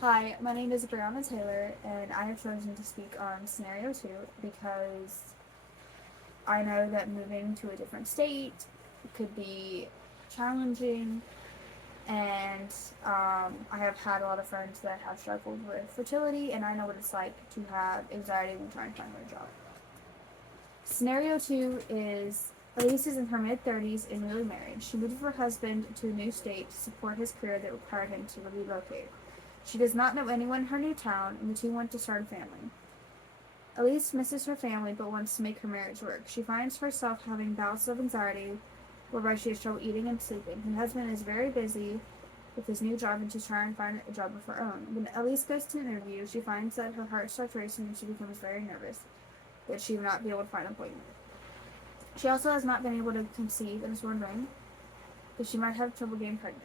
Hi, my name is Brianna Taylor, and I have chosen to speak on scenario two because I know that moving to a different state could be challenging, and I have had a lot of friends that have struggled with fertility, and I know what it's like to have anxiety when trying to find a job. Scenario two is Elise is in her mid 30s and newly married. She moved with her husband to a new state to support his career that required him to relocate. She does not know anyone in her new town, and the two want to start a family. Elise misses her family but wants to make her marriage work. She finds herself having bouts of anxiety whereby she has trouble eating and sleeping. Her husband is very busy with his new job and she's trying to find a job of her own. When Elise goes to an interview, she finds that her heart starts racing and she becomes very nervous that she will not be able to find an appointment. She also has not been able to conceive and is wondering if she might have trouble getting pregnant.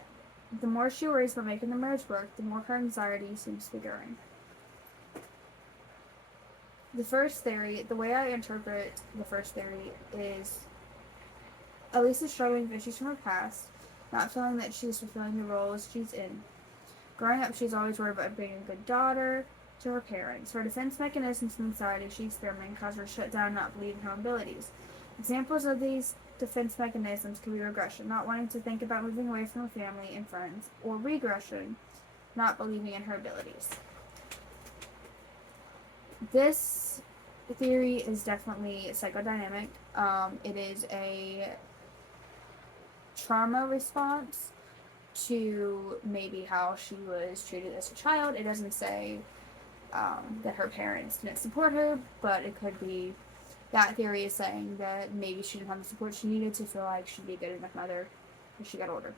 The more she worries about making the marriage work, the more her anxiety seems to be growing. The first theory, the way I interpret the first theory is Elise is struggling with issues from her past, not feeling that she's fulfilling the roles she's in. Growing up, she's always worried about being a good daughter to her parents. Her defense mechanisms and anxiety she experienced cause her to shut down, not believing in her abilities. Examples of these defense mechanisms could be regression, not wanting to think about moving away from her family and friends, or regression, not believing in her abilities. This theory is definitely psychodynamic. It is a trauma response to maybe how she was treated as a child. It doesn't say that her parents didn't support her, but it could be that theory is saying that maybe she didn't have the support she needed to feel like she'd be a good enough mother as she got older.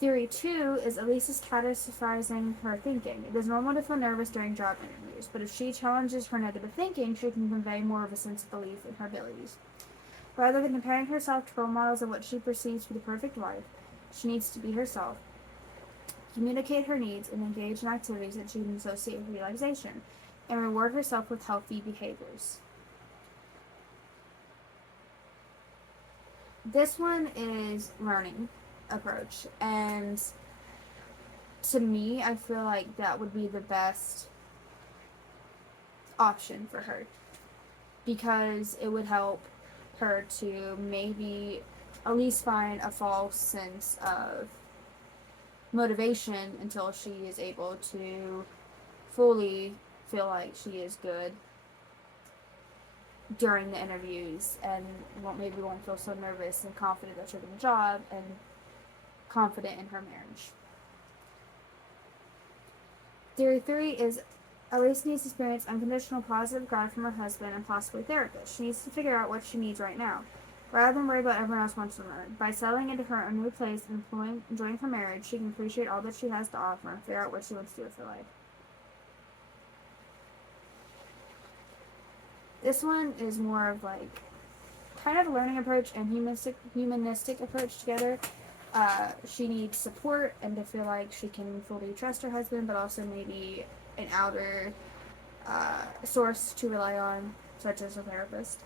Theory 2 is Elise is catastrophizing her thinking. It is normal to feel nervous during job interviews, but if she challenges her negative thinking, she can convey more of a sense of belief in her abilities. Rather than comparing herself to role models of what she perceives to be the perfect life, she needs to be herself, communicate her needs, and engage in activities that she can associate with realization, and reward herself with healthy behaviors. This one is learning approach, and to me, I feel like that would be the best option for her because it would help her to maybe at least find a false sense of motivation until she is able to fully feel like she is good during the interviews and won't feel so nervous and confident that she'll get a job and confident in her marriage. Theory 3 is Elise needs to experience unconditional positive growth from her husband and possibly a therapist. She needs to figure out what she needs right now, rather than worry about everyone else wants to learn. By settling into her own new place and enjoying her marriage, she can appreciate all that she has to offer and figure out what she wants to do with her life. This one is more of like kind of a learning approach and humanistic approach together. She needs support and to feel like she can fully trust her husband, but also maybe an outer source to rely on, such as a therapist.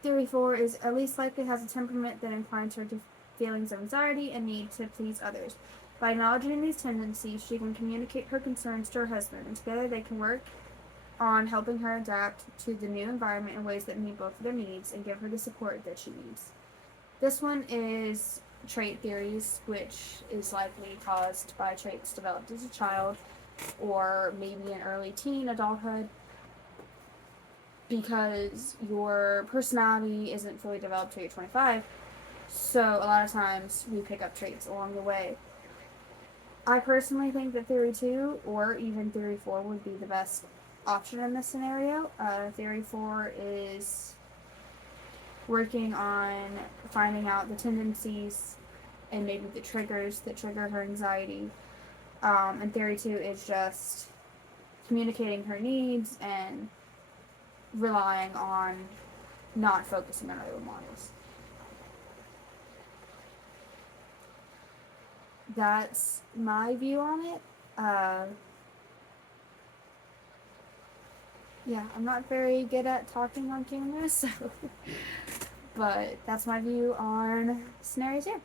Theory 4 is Elise likely has a temperament that inclines her to feelings of anxiety and need to please others. By acknowledging these tendencies, she can communicate her concerns to her husband, and together they can work on helping her adapt to the new environment in ways that meet both of their needs and give her the support that she needs. This one is trait theories, which is likely caused by traits developed as a child or maybe in early teen adulthood because your personality isn't fully developed till you're 25. So a lot of times we pick up traits along the way. I personally think that Theory 2 or even Theory 4 would be the best option in this scenario. Theory 4 is working on finding out the tendencies and maybe the triggers that trigger her anxiety. And Theory 2 is just communicating her needs and relying on not focusing on other models. That's my view on it. Yeah, I'm not very good at talking on camera, so but that's my view on scenario 2.